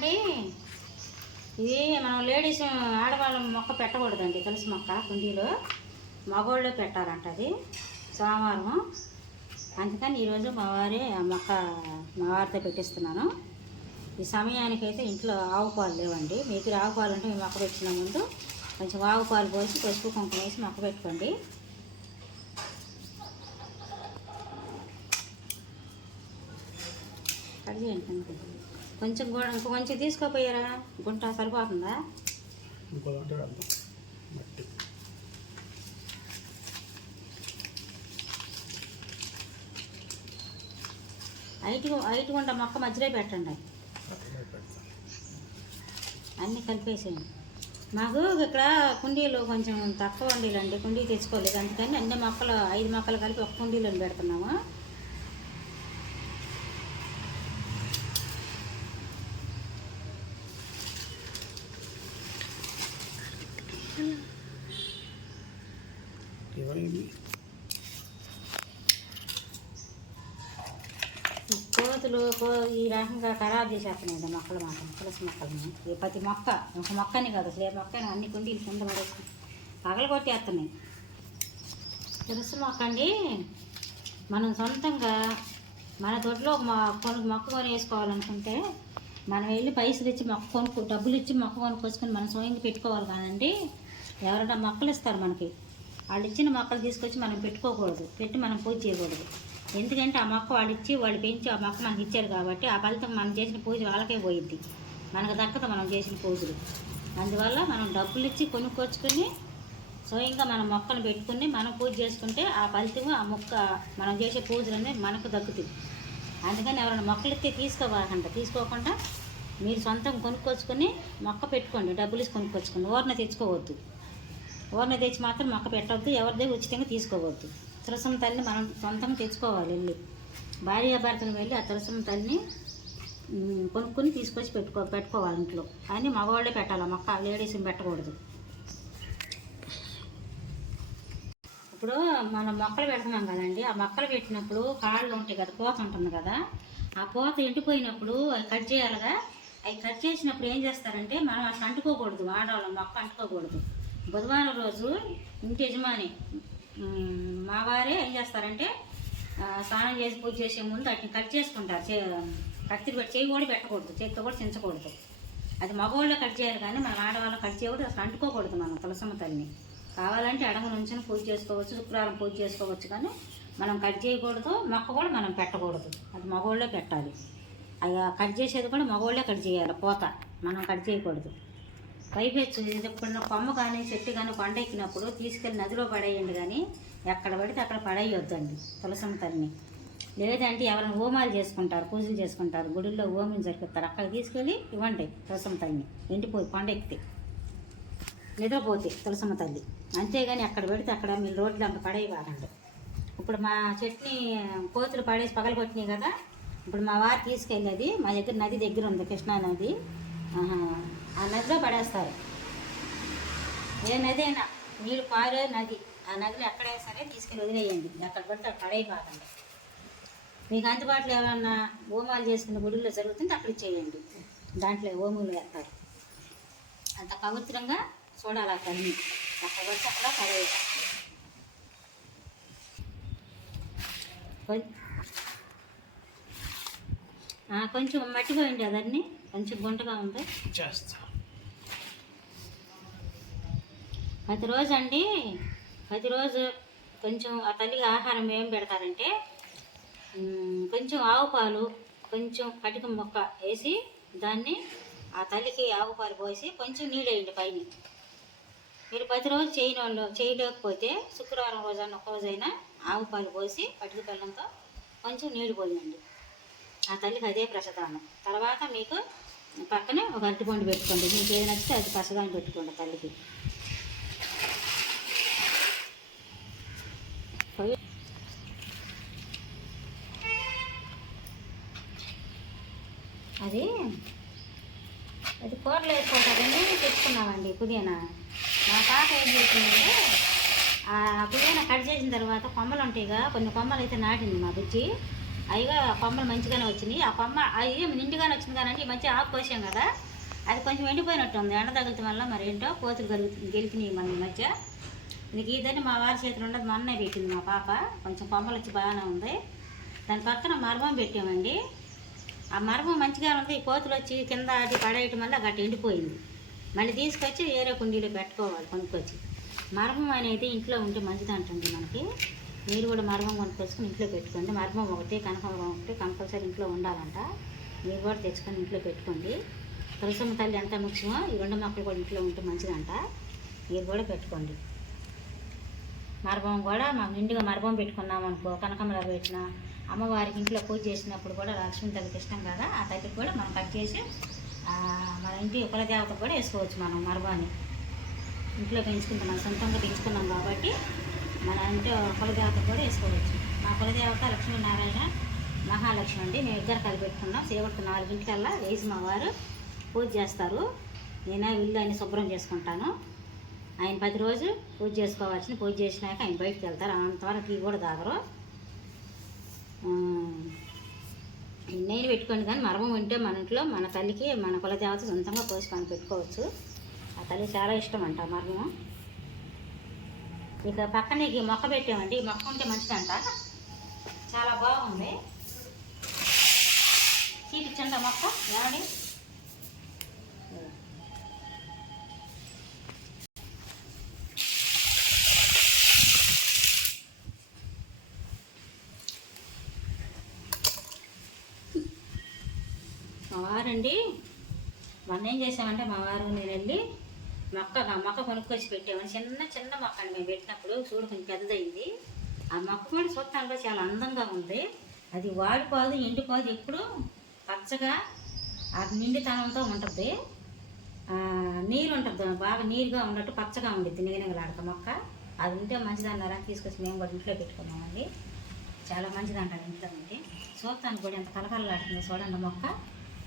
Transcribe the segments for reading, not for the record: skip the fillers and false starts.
అండి, ఇది మనం లేడీస్ ఆడవాళ్ళ మొక్క పెట్టకూడదండి. తులసి మొక్క కుండీలో మగవాళ్ళు పెట్టాలంట. అది సోమవారం. అందుకని ఈరోజు మా వారితో పెట్టిస్తున్నాను. ఈ సమయానికైతే ఇంట్లో ఆవు పాలు లేవండి. మీకు ఆవు పాలు ఉంటే మేము మొక్క పెట్టిన ముందు కొంచెం ఆవు పాలు పోసి పసుపు కుంకుమ వేసి మొక్క పెట్టుకోండి. కడిగేయండి. కొంచెం కూడా కొంచెం తీసుకోపోయారా? గుంట సరిపోతుందా? ఐటు గుంట మొక్క మధ్యలో పెట్టండి. అన్నీ కలిపేసేయండి. మాకు ఇక్కడ కుండీలు కొంచెం తక్కువ వండీలండి. కుండీ తెచ్చుకోలేదు, అందుకని అన్ని మొక్కలు 5 మొక్కలు కలిపి ఒక కుండీలో పెడుతున్నాము. కోతులు ఈ రకంగా ఖరాబ్ చేసేస్తున్నాయండి మొక్కలు మాత్రం, తులసి మొక్కలని. ప్రతి మొక్క ఒక మొక్కని కాదు, అసలు ఏ మొక్కని అన్ని కుండీలు కింద పడేసి పగల కొట్టేస్తున్నాయి. తులసి మొక్క అండి, మనం సొంతంగా మన తోటలో ఒక మొక్క కొని వేసుకోవాలనుకుంటే మనం వెళ్ళి పైసలు ఇచ్చి మొక్క డబ్బులు ఇచ్చి మొక్క కొనుక్కొచ్చుకొని మనం స్వయంగా పెట్టుకోవాలి కాదండి. ఎవరైనా మొక్కలు ఇస్తారు మనకి, వాళ్ళు ఇచ్చిన మొక్కలు తీసుకొచ్చి మనం పెట్టుకోకూడదు, పెట్టి మనం పూజ చేయకూడదు. ఎందుకంటే ఆ మొక్క వాళ్ళు పెంచి ఆ మొక్క మనకి ఇచ్చారు కాబట్టి ఆ ఫలితం మనం చేసిన పూజ వాళ్ళకే పోయిద్ది, మనకు దక్కదు మనం చేసిన పూజలు. అందువల్ల మనం డబ్బులు ఇచ్చి కొనుక్కొచ్చుకొని స్వయంగా మనం మొక్కలు పెట్టుకుని మనం పూజ చేసుకుంటే ఆ ఫలితం ఆ మొక్క మనం చేసే పూజలన్నీ మనకు దక్కుతుంది. అందుకని ఎవరైనా మొక్కలు ఇస్తే తీసుకోకుండా మీరు సొంతం కొనుక్కొచ్చుకొని మొక్క పెట్టుకోండి. డబ్బులు ఇచ్చి కొనుక్కొచ్చుకోండి, ఊరన తెచ్చుకోవద్దు. ఊరన తెచ్చి మాత్రం మొక్క పెట్టవద్దు, ఎవరిదే ఉచితంగా తీసుకోవద్దు. తులసమ్మ తల్లిని మనం సొంతంగా తెచ్చుకోవాలి. వెళ్ళి భార్యాభర్తలు వెళ్ళి ఆ తులసమ్మ తల్లిని కొనుక్కొని తీసుకొచ్చి పెట్టుకోవాలి ఇంట్లో. అని మగవాళ్ళే పెట్టాలి మొక్క, లేడీస్ని పెట్టకూడదు. ఇప్పుడు మనం మొక్కలు పెడుతున్నాం కదండి, ఆ మొక్కలు పెట్టినప్పుడు కాళ్ళు ఉంటాయి కదా, పూత ఉంటుంది కదా, ఆ పూత ఎండిపోయినప్పుడు అవి కట్ చేయాలిగా. అవి కట్ చేసినప్పుడు ఏం చేస్తారంటే మనం అసలు అంటుకోకూడదు, ఆడవాళ్ళం మొక్క అంటుకోకూడదు. బుధవారం రోజు ఇంటి యజమాని మా వారే ఏం చేస్తారంటే స్నానం చేసి పూజ చేసే ముందు వాటిని కట్ చేసుకుంటారు. కత్తిరి పెట్టి చేయి కూడా పెట్టకూడదు, చేతితో కూడా చించకూడదు. అది మగవాళ్ళు కట్ చేయాలి కానీ మన ఆడవాళ్ళు కట్ చేయకూడదు, అసలు అంటుకోకూడదు. మనం తులసమ్మ తల్లిని కావాలంటే అడగ నుంచి పూజ చేసుకోవచ్చు, శుక్రవారం పూజ చేసుకోవచ్చు, కానీ మనం కట్ చేయకూడదు. మొక్క కూడా మనం పెట్టకూడదు, అది మగవాళ్ళే పెట్టాలి. అవి కట్ చేసేది కూడా మగవాళ్ళే కట్ చేయాలి, పోత మనం కట్ చేయకూడదు. పైపెచ్చు ఎప్పుడన్నా కొమ్మ కానీ చెట్టు కానీ కొండ ఎక్కినప్పుడు తీసుకెళ్ళి నదిలో పడేయండి, కానీ ఎక్కడ పడితే అక్కడ పడేయొద్దండి తులసమ్మ తల్లిని. లేదంటే ఎవరైనా హోమాలు చేసుకుంటారు, పూజలు చేసుకుంటారు, గుడిల్లో హోమం జరిపిస్తారు, అక్కడ తీసుకెళ్ళి ఇవ్వండి తులసమ్మ తల్లిని. ఎండిపోయి కొండ ఎక్కితే నిద్రపోతే తులసమ్మ తల్లి. అంతేగాని అక్కడ పెడితే అక్కడ మీరు రోడ్లు అంత పడేయవాలండి. ఇప్పుడు మా చెట్ని కోతులు పడేసి పగలగొట్టినాయి కదా, ఇప్పుడు మా వారు తీసుకెళ్ళేది మా దగ్గర నది దగ్గర ఉంది, కృష్ణా నది. ఆ నదిలో పడేస్తారు. ఏ నది అయినా నీళ్ళు పారే నది, ఆ నదిలో ఎక్కడైనా సరే తీసుకెళ్ళి వదిలేయండి, అక్కడ పడితే అక్కడ పడైపోకండి. మీకు అందుబాటులో ఏమన్నా హోమాలు చేసుకున్న గుడిలో జరుగుతుంటే అక్కడ చేయండి, దాంట్లో హోములు వేస్తారు. అంత పవిత్రంగా చూడాలి ఆ తల్లిని, అక్కడ పడితే అక్కడ పడేయాలి. కొంచెం మట్టి పోయండి, అదన్నీ కొంచెం గుంటగా ఉంది. ప్రతిరోజు కొంచెం ఆ తల్లికి ఆహారం ఏం పెడతారంటే కొంచెం ఆవు పాలు, కొంచెం కటిక మొక్క వేసి దాన్ని ఆ తల్లికి ఆవు పాలు పోసి కొంచెం నీళ్ళు వేయండి పైన. మీరు ప్రతిరోజు చేయలేకపోతే శుక్రవారం రోజైనా ఒక రోజైనా ఆవు పాలు పోసి పటిక బెల్లంతో కొంచెం నీళ్ళు పోయండి. ఆ తల్లికి అదే ప్రసాదం. తర్వాత మీకు పక్కనే ఒక అరటిపండు పెట్టుకోండి, మీకు ఏది నచ్చితే అది ప్రసాదాన్ని పెట్టుకోండి తల్లికి. అది కూరలు వేసుకుంటారండి, తెచ్చుకున్నామండి పుదీనా. మా పాప ఏం చేసిందంటే ఆ పుదీనా కట్ చేసిన తర్వాత కొమ్మలు ఉంటాయిగా, కొన్ని కొమ్మలు అయితే నాటింది మా బుజ్జి. అవిగా కొమ్మలు మంచిగానే వచ్చినాయి. ఆ కొమ్మ అవి నిండుగానే వచ్చింది కానీ మంచి ఆకు కోసాం కదా, అది కొంచెం ఎండిపోయినట్టు ఉంది. ఎండ తగిలితే వల్ల మరి ఏంటో కోతులు గెలిపినాయి మన మధ్య. నీకు ఇదని మా వారి చేతులు ఉండదు, మా అన్నయ్య పెట్టింది మా పాప. కొంచెం కొమ్మలు వచ్చి బాగానే ఉంది. దాని పక్కన మర్మం పెట్టామండి. ఆ మర్మం మంచిగా ఉంది. కోతులు వచ్చి కింద అది పడేయటం వల్ల గట్టి ఎండిపోయింది. మళ్ళీ తీసుకొచ్చి వేరే కుండీలో పెట్టుకోవాలి కొనుక్కొచ్చి. మర్మం అనేది ఇంట్లో ఉంటే మంచిది అంటుంది మనకి. మీరు కూడా మర్మం కొనుక్కొచ్చుకొని ఇంట్లో పెట్టుకోండి. మర్మం ఒకటి, కనకాంబరం ఒకటి కంపల్సరీ ఇంట్లో ఉండాలంట. మీరు కూడా తెచ్చుకొని ఇంట్లో పెట్టుకోండి. తులసమ్మ తల్లి ఎంత ముఖ్యమో ఈ 2 మొక్కలు కూడా ఇంట్లో ఉంటే మంచిదంట. మీరు కూడా పెట్టుకోండి. మర్మం కూడా మాకు నిండుగా మర్మం పెట్టుకున్నాం అనుకో, కనకాంబరాలు పెట్టిన అమ్మవారికి ఇంట్లో పూజ చేసినప్పుడు కూడా లక్ష్మీ తల్లికి ఇష్టం కదా, ఆ తల్లికి కూడా మనం కట్ చేసి మన ఇంటి కులదేవతకు కూడా వేసుకోవచ్చు. మనం మర్మాన్ని ఇంట్లో పెంచుకుంటాం, మనం సొంతంగా పెంచుకున్నాం కాబట్టి మన ఇంటి కులదేవతకు కూడా వేసుకోవచ్చు. మా కులదేవత లక్ష్మీనారాయణ మహాలక్ష్మి అండి. మేము ఇద్దరు కలిపి పెట్టుకున్నాం. సేవకు 4 గంటలల్లా వేసి మా వారు పూజ చేస్తారు. నేను ఇల్లు అన్ని శుభ్రం చేసుకుంటాను. ఆయన 10 రోజు పూజ చేసుకోవాల్సింది. పూజ చేసినాక ఆయన బయటకు వెళ్తారు. అంతవరకు టీ కూడా తాగరు. నేను పెట్టుకోండి కానీ మర్మం ఉంటే మన ఇంట్లో మన తల్లికి మన కులదేవత సొంతంగా పోసుకొని పెట్టుకోవచ్చు. ఆ తల్లి చాలా ఇష్టం అంట మర్మం. ఇక పక్కన ఈ మొక్క పెట్టామండి. ఈ మొక్క ఉంటే మంచిదంట, చాలా బాగుంది. చూపించండి ఆ మొక్క ఏమండి. మా వారండి మొన్న ఏం చేసామంటే మా వారు నేను వెళ్ళి మొక్క కొనుక్కొచ్చి పెట్టామని. చిన్న మొక్క అండి మేము పెట్టినప్పుడు. చూడు కొంచెం పెద్దదైంది. ఆ మొక్క కూడా చూడటానికి చాలా అందంగా ఉంది. అది వాడిపోదు, ఎండిపోదు, ఎప్పుడు పచ్చగా ఆ నిండితనంతో ఉంటుంది. నీరు ఉంటుంది, బాగా నీరుగా ఉన్నట్టు పచ్చగా ఉండిద్ది నిగనిగలాడక మొక్క. అది ఉంటే మంచిదన్నారా తీసుకొచ్చి మేము కూడా ఇంట్లో పెట్టుకున్నామండి. చాలా మంచిదంటారు ఇంట్లో ఉంటే. చూడటానికి కూడా ఎంత కలకలలాడుతుందో చూడండి మొక్క.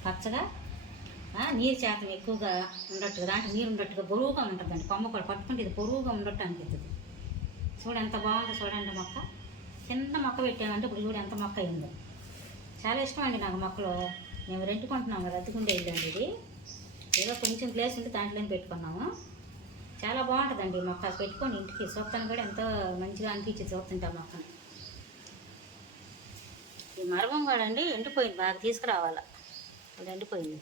పచ్చగా నీరు శాతం ఎక్కువగా ఉండట్టుగా, దాంట్లో నీరు ఉండట్టుగా బరువుగా ఉంటుందండి. కొమ్మ కూడా పట్టుకుంటే ఇది బరువుగా ఉండట్టు అనిపిస్తుంది. చూడు ఎంత బాగుందో చూడండి మొక్క. చిన్న మొక్క పెట్టామంటే ఇప్పుడు చూడు ఎంత మొక్క అయిందో. చాలా ఇష్టం అండి నాకు మొక్కలు. మేము రెంటుకుంటున్నాం కదా, అద్దెకుండే ఇల్లండి ఇది. ఏదో కొంచెం ప్లేస్ ఉంటే దాంట్లోనే పెట్టుకున్నాము. చాలా బాగుంటుందండి ఈ మొక్క. పెట్టుకొని ఇంటికి చూస్తాను కూడా ఎంతో మంచిగా అనిపించింది చూస్తుంటే ఆ మొక్కను. ఈ మరమం కూడా అండి ఎండిపోయింది, బాగా తీసుకురావాలి. అది ఎండిపోయింది,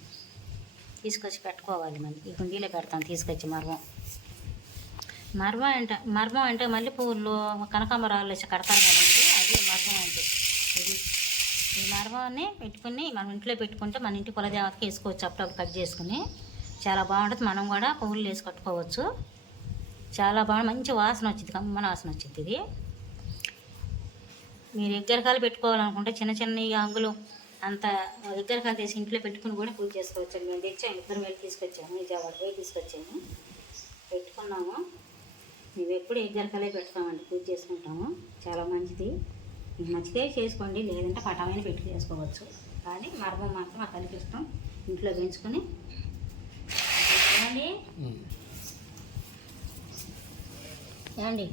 తీసుకొచ్చి పెట్టుకోవాలి. మళ్ళీ ఈ కుండీలో పెడతాం తీసుకొచ్చి. మర్మం అంటే మల్లెపూలు కనకాంబరాలు వచ్చి కడతారు కదండి, అది మర్మం అంటే. ఇది ఈ మర్మాన్ని పెట్టుకుని మనం ఇంట్లో పెట్టుకుంటే మన ఇంటి కులదేవతకి వేసుకోవచ్చు. అప్పుడప్పుడు కట్ చేసుకుని చాలా బాగుంటుంది. మనం కూడా పువ్వులు వేసి కట్టుకోవచ్చు. చాలా బాగా మంచి వాసన వచ్చింది, కమ్మన వాసన వచ్చింది. ఇది మీరు ఎగ్గరకాయలు పెట్టుకోవాలనుకుంటే చిన్న అంగులు అంత ఎగ్గరకాయలు తీసి ఇంట్లో పెట్టుకుని కూడా పూజ చేసుకోవచ్చు. మేము తెచ్చాము, 2 వేలు తీసుకొచ్చాము, విజయవాడ పోయి తీసుకొచ్చాము, పెట్టుకున్నాము. మేము ఎప్పుడు ఎగ్గరకాయలే పెడతామండి, పూజ చేసుకుంటాము. చాలా మంచిది. మీకు నచ్చితే చేసుకోండి, లేదంటే పటమైన పెట్టి చేసుకోవచ్చు. కానీ మర్మం మాత్రం మా తల్లికి ఇష్టం, ఇంట్లో పెంచుకొని. ఏమండి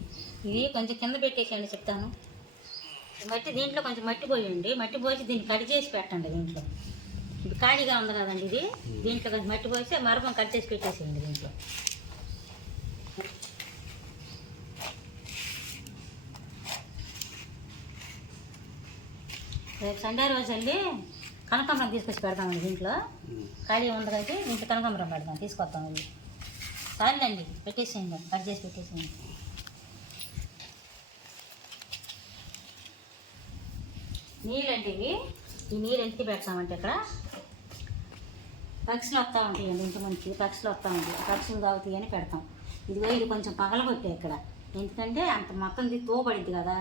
ఇది కొంచెం కింద పెట్టేసేయండి చెప్తాను. మట్టి దీంట్లో కొంచెం మట్టి పోయండి, మట్టి పోసి దీన్ని కట్ చేసి పెట్టండి. దీంట్లో ఇది ఖాళీగా ఉంది కదండి, ఇది దీంట్లో కొంచెం మట్టి పోసి మరపం కట్ చేసి పెట్టేసేయండి దీంట్లో. రేపు సండే రోజు వెళ్ళి కనకాంబరం తీసుకొచ్చి పెడతామండి. దీంట్లో ఖాళీ ఉంది కాబట్టి దీంట్లో కనకాంబరం పెడతాం, తీసుకొస్తాం. అది చాలండి, పెట్టేసేయండి, కట్ చేసి పెట్టేసేయండి. నీళ్ళంటే ఇవి, ఈ నీళ్ళు ఎత్తి పెడతామంటే ఇక్కడ పక్షులు వస్తూ ఉంటాయండి. ఇంత మంచి పక్షులు వస్తూ ఉంటాయి, పక్షులు తాగుతాయి అని పెడతాం. ఇదిగో ఇది కొంచెం పగలగొట్టాయి ఇక్కడ, ఎందుకంటే అంత మొత్తం దోబడిద్ది కదా,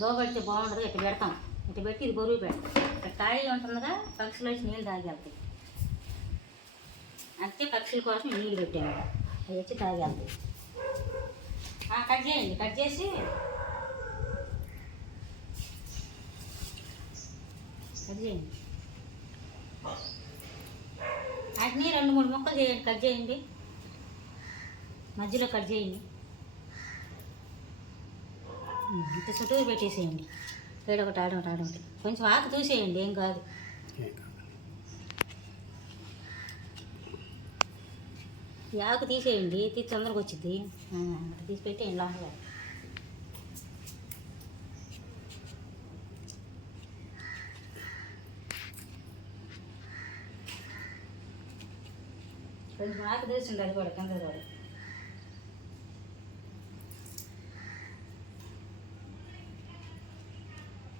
దోబడితే బాగుండదు. ఇట్లా పెడతాం, ఇట్లా పెట్టి ఇది బరువు పెడతాం. ఇక్కడ ఖాళీ ఉంటుందిగా, పక్షులు వచ్చి నీళ్ళు తాగి వెళ్తాయి. అంతే పక్షుల కోసం నీళ్ళు పెట్టాము, అవి వచ్చి తాగి వెళ్తాయి. కట్ చేయండి, కట్ చేసి వాటిని 2-3 ముక్కలు చేయండి, కట్ చేయండి, మధ్యలో కట్ చేయండి, ఇంత చుట్టూ పెట్టేసేయండి. ఏడొకటి ఆడొకటి ఆడొకటి కొంచెం ఆకు చూసేయండి, ఏం కాదు. ఈ ఆకు తీసేయండి, తీసి తొందరగా వచ్చింది. తీసి పెట్టేయండి లోపల. కొంచెం ఆకు తీసి ఉండాలి కూడా కింద కూడా.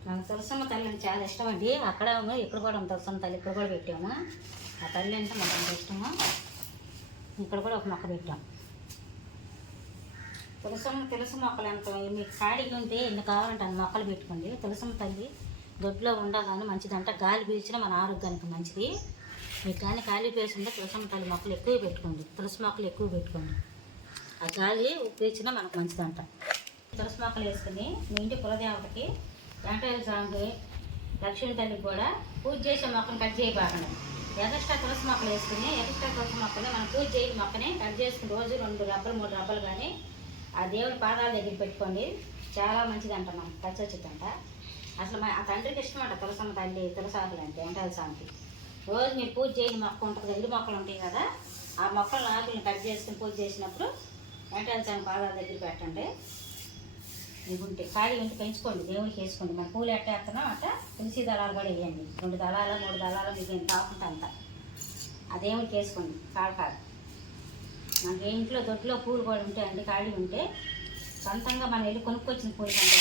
నాకు తులసమ్మ తల్లి అంటే చాలా ఇష్టం అండి. అక్కడ ఇక్కడ కూడా తులసమ్మ తల్లి ఇక్కడ కూడా పెట్టాము. ఆ తల్లి అంటే మాకు అంత ఇష్టము. ఇక్కడ కూడా ఒక మొక్క పెట్టాం. తులసి మొక్కలు ఎంత మీకు ఖాళీగా ఉంటే ఎన్ని కావాలంటే అన్ని మొక్కలు పెట్టుకోండి. తులసమ్మ తల్లి దొడ్లో ఉండాలని మంచిదంట. గాలి పీల్చినా మన ఆరోగ్యానికి మంచిది. మీకు కానీ ఖాళీ ప్లేస్ ఉంటే తులసమ్మ తల్లి మొక్కలు ఎక్కువ పెట్టుకోండి, తులసి మొక్కలు ఎక్కువ పెట్టుకోండి. ఆ గాలి పీల్చినా మనకు మంచిదంట. తులసి మొక్కలు వేసుకుని మీ ఇంటి కులదేవతకి, వెంకటేశ్వర స్వామికి, లక్ష్మీ తల్లికి కూడా పూజ చేసే మొక్కను కట్ చేయబాకండి. ఎగస్ట్రా తులసి మొక్కలు వేసుకుని ఎగస్ట్రా తులసి మొక్కలు మనం పూజ చేయ మొక్కని కట్ చేసుకుని రోజు 2 రబ్బలు 3 రబ్బలు కానీ ఆ దేవుడి పాదాల దగ్గర పెట్టుకోండి. చాలా మంచిదంట, మనకు కలిసి వచ్చిందంట. అసలు ఆ తండ్రికి ఇష్టం అంట తులసమ్మ తల్లి తులసాకులు అంటే. వెంకటేశ్వర స్వామికి రోజు మీరు పూజ చేయని మొక్క ఉంటుంది, ఎండు మొక్కలు ఉంటాయి కదా, ఆ మొక్కలను ఆకులను కట్ చేసుకుని పూజ చేసినప్పుడు వెంకటేశ్వర స్వామి పాదాల దగ్గర పెట్టండి. మీకు ఉంటే ఖాళీ ఉంటే పెంచుకోండి, దేవుడికి వేసుకోండి. మన పూలు ఎట్ట వేస్తున్నాం అట్ట తులసి దళాలు కూడా వేయండి. 2 దళాలు 3 దళాలు మీకు ఎంత కాకుండా అంత ఆ దేవుడికి వేసుకోండి. కాదు మనకి ఏ ఇంట్లో దొడ్లో పూలు కూడా ఉంటాయండి. ఖాళీ ఉంటే సొంతంగా మనం వెళ్ళి కొనుక్కొచ్చిన పూలు అంటే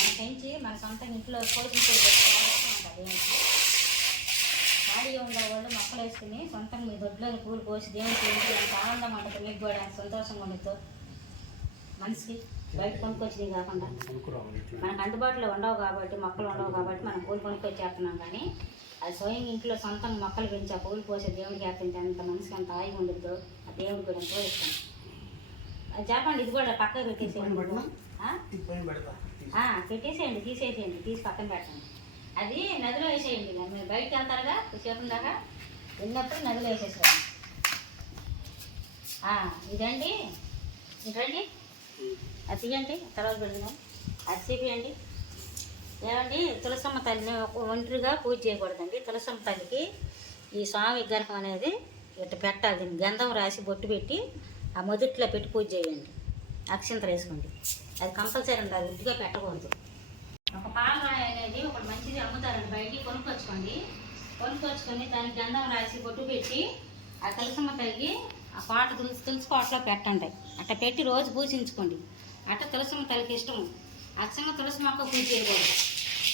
మనం పెంచి మన సొంతంగా ఇంట్లో కొడుకుని పూలు పెట్టుకోవాల్సి దేవుడికి. ఖాళీగా ఉండేవాళ్ళు మొక్కలు వేసుకుని సొంతంగా మీ దొడ్లోని పూలు పోసి దేవుడికి వేసి అంత ఆనందం ఉంటుంది. మీకు కూడా సంతోషంగా ఉండదు మనసుకి. బయట కొనుక్కొచ్చినవి కాకుండా మనకు అందుబాటులో ఉండవు కాబట్టి, మొక్కలు ఉండవు కాబట్టి మనం పూలు కొనుక్కొచ్చి చేస్తున్నాం. కానీ అది స్వయం ఇంట్లో సొంతంగా మొక్కలు పెంచి ఆ పూలు పోసే దేవుడికి చేస్తుంటే అంత మనసుకి అంత హాయిగా ఉండద్దు. ఆ దేవుడికి కూడా ఎంతో ఇష్టం. అది చెప్పండి. ఇది కూడా పక్కకు పెట్టేసేయండి, పెట్టేసేయండి, తీసేసేయండి, తీసి పక్కన పెట్టండి. అది నదిలో వేసేయండి. మీరు బయటకు వెళ్తారుగా సేపు దాకా వెళ్ళినప్పుడు నదిలో వేసేసేయండి. ఇదండి ఇదండి అది తీయండి, తర్వాత పెడదాం. అది చూపియండి. ఏమండి, తులసమ్మ తల్లిని ఒంటరిగా పూజ చేయకూడదండి. తులసమ్మ తల్లికి ఈ స్వామి విగ్రహం అనేది ఇట్లా పెట్టాలి. దీన్ని గంధం రాసి బొట్టు పెట్టి ఆ మొదట్లో పెట్టి పూజ చేయండి. అక్షింతలు వేసుకోండి. అది కంపల్సరీ ఉండాలి, ఉట్టిగా పెట్టకూడదు. ఒక పాలరాయి అనేది ఒకటి మంచిది అమ్ముతారండి, బయటికి కొనుక్కొచ్చుకొని దానికి గంధం రాసి బొట్టు పెట్టి ఆ తులసమ్మ తల్లికి ఆ పాట తులసి కోటలో పెట్టండి. అట్లా పెట్టి రోజు పూజించుకోండి. అట్లా తులసమ్మ తల్లికి ఇష్టం. అచ్చంగా తులసి మొక్క పూజ చేయకూడదు.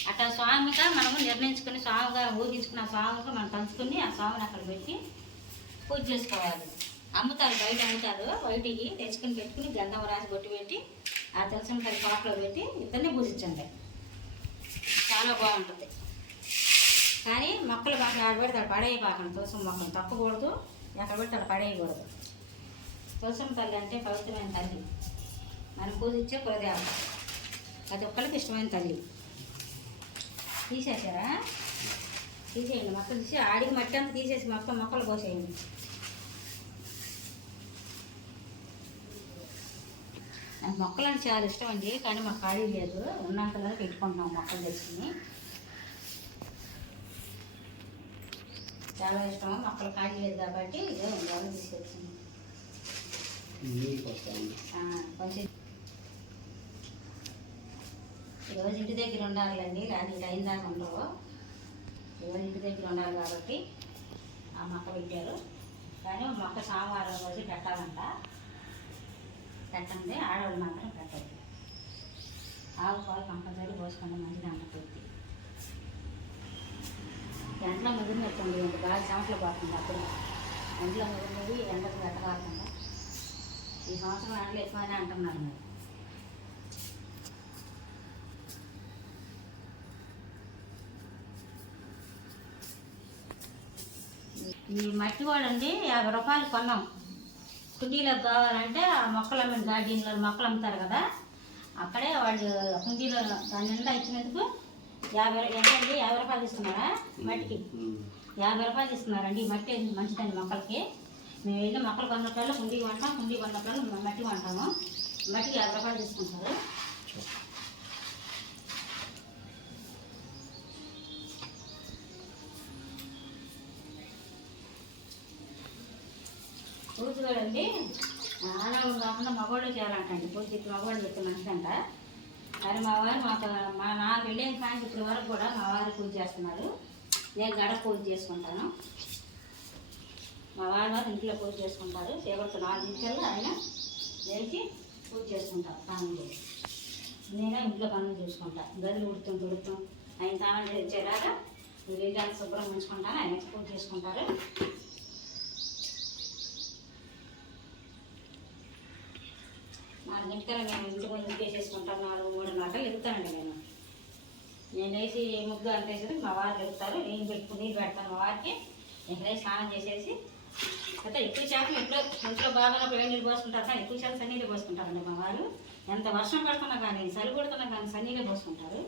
అట్లా స్వామిగా మనము నిర్ణయించుకొని స్వామిగా ఊహించుకున్న స్వామిగా మనం పంచుకొని ఆ స్వామిని అక్కడ పెట్టి పూజ చేసుకోవాలి. అమ్ముతారు, బయట అమ్ముతారు. బయటికి తెచ్చుకొని పెట్టుకుని గంధం రాసి బొట్టు పెట్టి ఆ తులసమ్మ తల్లి కోటలో పెట్టి ఇద్దరిని పూజించండి. చాలా బాగుంటుంది. కానీ మొక్కలు బాగా ఆడబెడితే అక్కడ పడేయపాకండి. తులసమ్మ మొక్కలు తప్పకూడదు, ఎక్కడ పెట్టి అక్కడ పడేయకూడదు. తులసమ్మ తల్లి అంటే పవిత్రమైన తల్లి, మనం పూజించే కులదేవత. ప్రతి ఒక్కరికి ఇష్టమైన తల్లి. తీసేసారా? తీసేయండి, మొత్తం తీసి ఆడికి మట్టి అంతా తీసేసి మొత్తం మొక్కలు పోసేయండి. నాకు మొక్కలు అంటే చాలా ఇష్టం అండి, కానీ మాకు ఖాళీ లేదు. ఉన్నంతలో పెట్టుకుంటున్నాం మొక్కలు తెచ్చుకుని. చాలా ఇష్టం, మొక్కలు ఖాళీ లేదు కాబట్టి ఇదే ఉండాలని తీసుకొచ్చింది. కొంచెం ఈరోజు ఇంటి దగ్గర ఉండాలండి, అది టైం దాకా ఉండవు. ఈరోజు ఇంటి దగ్గర ఉండాలి కాబట్టి ఆ మొక్క పెట్టారు. కానీ మొక్క సోమవారం రోజు పెట్టాలంట. పెట్టండి, ఆడవాళ్ళు మాత్రం పెట్టద్దు. ఆవు పాలు కంపల్సరీ పోసుకోండి, మంచిది అంట. కొద్ది ఎండలో ముదిరి పెట్టండి, ఇంత బాగా చెమటలు పోతుంది. అప్పుడు ఎండలో ముదిరినవి ఎండకు పెట్టకాకుండా. ఈ సంవత్సరం ఎండలు ఎక్కువనే అంటున్నారు మరి. ఈ మట్టి కూడా అండి 50 రూపాయలు కొన్నాం. కుండీలకు కావాలంటే ఆ మొక్కలు అమ్మిన గార్డెన్లో మొక్కలు అమ్ముతారు కదా, అక్కడే వాళ్ళు కుండీలో దాని నిండా ఇచ్చినందుకు 50 రూపాయలు ఇస్తున్నారా మట్టికి? 50 రూపాయలు ఇస్తున్నారండి. ఈ మట్టి మంచిదండి మొక్కలకి. మేము వెళ్ళి మొక్కలు కొన్నప్పుడు కుండీ కొంటాం, కుండీ కొన్నప్పుడు మట్టి కొంటాము. మట్టికి 50 రూపాయలు తీసుకుంటారు. బుద్ధిగాడండి ఆడవాళ్ళు కాకుండా మగవాళ్ళు చేయాలంటండి. పూజ మగవాళ్ళు చెప్తున్నట్టంట. కానీ మా వారు మా నాన్న వెళ్ళేం కానీ ఇప్పటి వరకు కూడా మా వారు పూజ చేస్తున్నారు. నేను గడప పూజ చేసుకుంటాను. మా వారు ఇంట్లో పూజ చేసుకుంటారు. సేవకు 4 ఆయన లేచి పూజ చేసుకుంటారు. స్నానం చేసి నేనే ఇంట్లో పనులు చూసుకుంటాను. గదులు ఉడుతాం ఆయన స్నానం చేసేలాగా వీళ్ళని శుభ్రం ఉంచుకుంటాను. ఆయన పూజ చేసుకుంటారు. ఇంటికల్లా నేను ఇంటి ముందు ముగ్గేసేసుకుంటాను. 4-3 ఎగుతానండి నేను లేచి ముగ్గు అంతేసరికి మా వారు ఎగుతారు. నేను నీళ్ళు పెడతాను మా వారికి. ఎక్కడైనా స్నానం చేసేసి అయితే ఎక్కువ శాతం ఇంట్లో బాగా వేడి నీళ్ళు పోసుకుంటారు. కానీ ఎక్కువ శాతం సన్నీళ్ళు పోసుకుంటారండి మా వారు. ఎంత వర్షం పడుతున్నా కానీ చలి కొడుతున్నా కానీ సన్నీళ్ళే పోసుకుంటారు.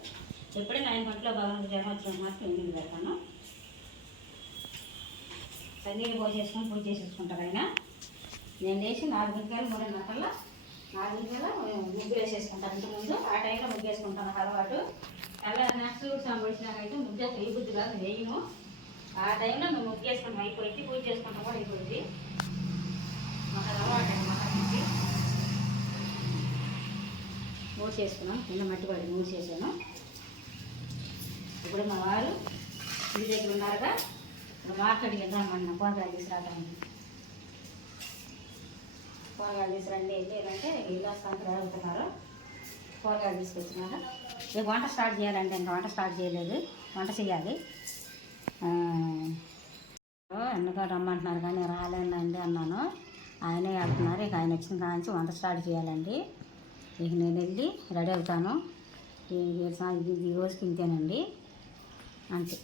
ఎప్పుడైనా ఆయన ఇంట్లో బాగా జ్వరం వచ్చిన మాత్రం నీళ్ళు పెడతాను. సన్నీళ్ళు పోసేసుకొని పూజ చేసేసుకుంటారు ఆయన. నేను లేచి 4-3 ముగ్గు వేసేసుకుంటాను. ఇంటి ముందు ఆ టైంలో ముగ్గు వేసుకుంటాను. అలవాటు అలా నెక్స్ట్ సంబడిచినాకైతే ముగ్గు అసలు ఏ బుద్ధి కాదు వేయము. ఆ టైంలో మేము ముగ్గు వేసుకుంటాం. అయిపోయింది పూజ చేసుకుంటాం కూడా అయిపోయింది. మాకు అలవాటు అండి. మాకు నుంచి మూడు చేసుకున్నాం. కింద మట్టి పడి మూడు చేసాను. ఇప్పుడు మా వారు ఇంటి దగ్గర ఉన్నారుగా. ఇప్పుడు మార్కెట్కి వెళ్దామన్నా కూరగాయలు తీసుకురావడానికి. కూరగాయలు తీసుకురండి ఏంటంటే ఇలా సంక్రాంతి వెళ్తున్నారు. కూరగాయలు తీసుకొచ్చినారు. రేపు వంట స్టార్ట్ చేయాలంటే ఇంకా వంట స్టార్ట్ చేయలేదు. వంట చేయాలి. ఎందుకో రమ్మంటున్నారు కానీ రాలేనండి అన్నాను. ఆయనే వెళ్తున్నారు. ఇక ఆయన వచ్చిన కాంచి వంట స్టార్ట్ చేయాలండి. ఇక నేను వెళ్ళి రెడీ అవుతాను. ఈ రోజుకి ఇంతేనండి అంతే.